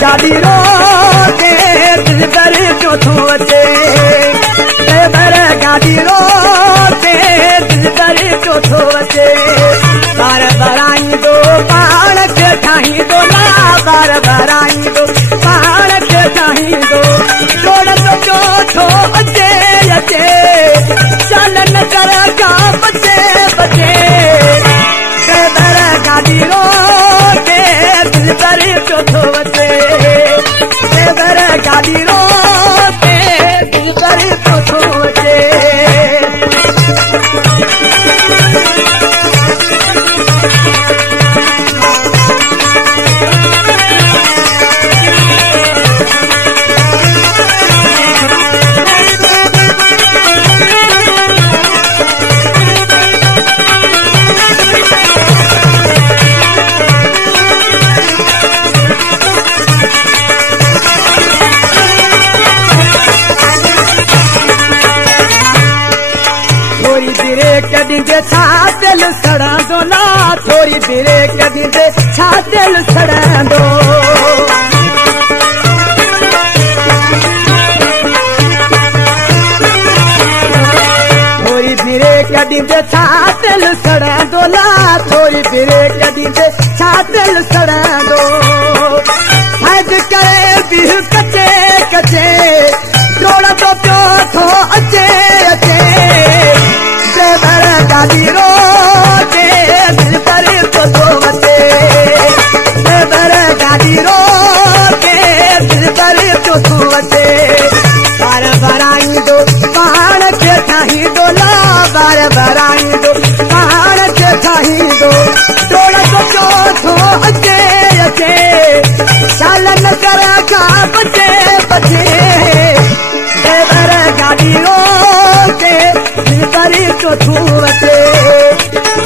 गाड़ी रोके दिल पर क्यों थो अचे ड्राइवर गाड़ी रोके दिल पर क्यों थो अचे बार बराईंदो पाण खे ठाहींदो ना बार बराईंदो पाण खे ठाहींदो जोड़ंदो क्यों थो अचे अचे चल न कर का बचे बचे ड्राइवर गाड़ी रोके दिल पर क्यों थो अचे ड्राइवर गाड़ी रोके दिल पर क्यों थो अचे दिल सड़ंदो ना थोड़ी ब्रेक ॾींदे छा दिल सड़ंदो थोड़ी ब्रेक ॾींदे छा दिल सड़ंदो ना थोड़ी ब्रेक ॾींदे छा दिल सड़ंदो हज करे बीह कचे कचे जोड़ंदो पियो थो अचे अचे ड्राइवर गाड़ी रोके दिल पर क्यों थो अचे ड्राइवर गाड़ी रोके दिल पर क्यों थो अचे बार बराईंदो पाण खे ठाहींदो ना बार बराईंदो पाण खे ठाहींदो जोड़ंदो क्यों थो अचे अचे चाल न कर का बचे बचे ड्राइवर गाड़ी रोके दिल पर क्यों थो अचे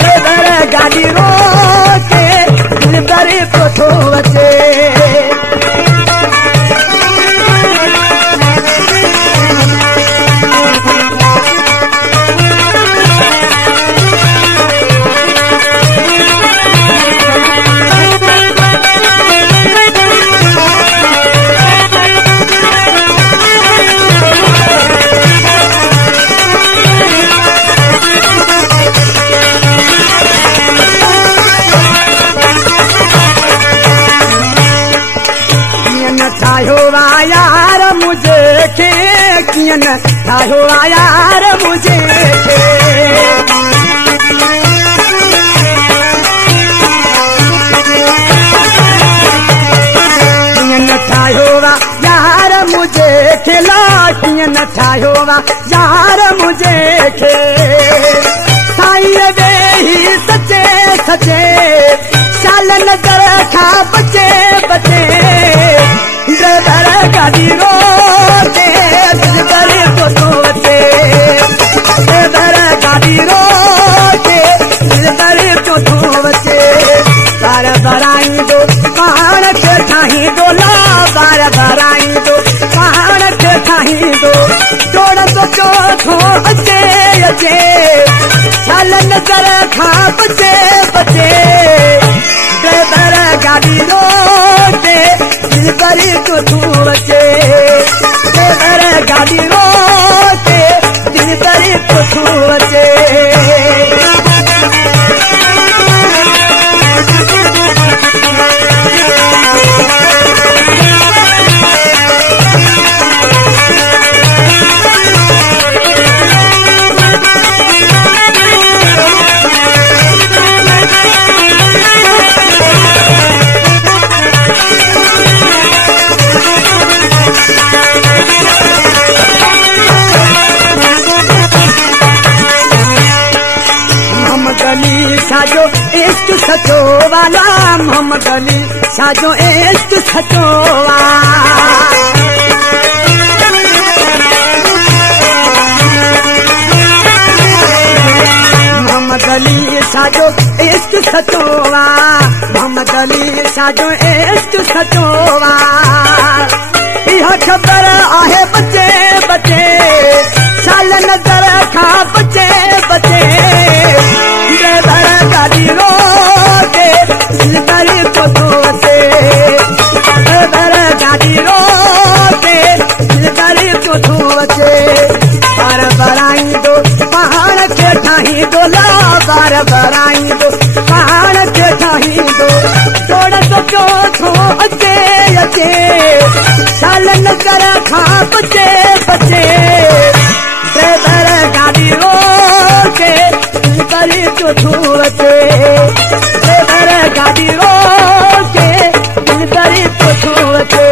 ड्राइवर गाड़ी रोके दिल पर क्यों थो अचे यार मुझे के कियन ठाहियो यार मुझे कियन ठाहियो यार मुझे खिला कियन ठाहियो यार मुझे खे साईं वेही सचे सचे चाल नजर खा बचे बचे ड्राइवर गाड़ी रोके दिल पर क्यों थो अचे ड्राइवर गाड़ी रोके दिल पर क्यों थो अचे बार बराईंदो पाण खे ठाहींदो ना बार बराईंदो पाण खे ठाहींदो जोड़ंदो क्यों थो अचे अचे चाल नजर खा बचे बचे ड्राइवर गाड़ी रोके दिल पर क्यों थो अचे ड्राइवर गाड़ी रोके दिल पर क्यों थो अचे साजो इश्क सचो वाला मोहम्मद अली साजो इश्क सचो मोहम्मद अली साजो इश्क सचो मोहम्मद अली साजो इश्क सचो इहा खबर आहे बचे बचे चाल नजर खा बचे बचे ड्राइवर गाड़ी रोके दिल पर क्यों थो अचे ड्राइवर बोला बार बराईंदो पाण खे ठाहींदो जोड़ तो चौथो अचे अचे सालन कर खां बचे बचे ड्राइवर गाड़ी रोके दिल करे चौथो अचे ड्राइवर गाड़ी रोके दिल करे चौथो अचे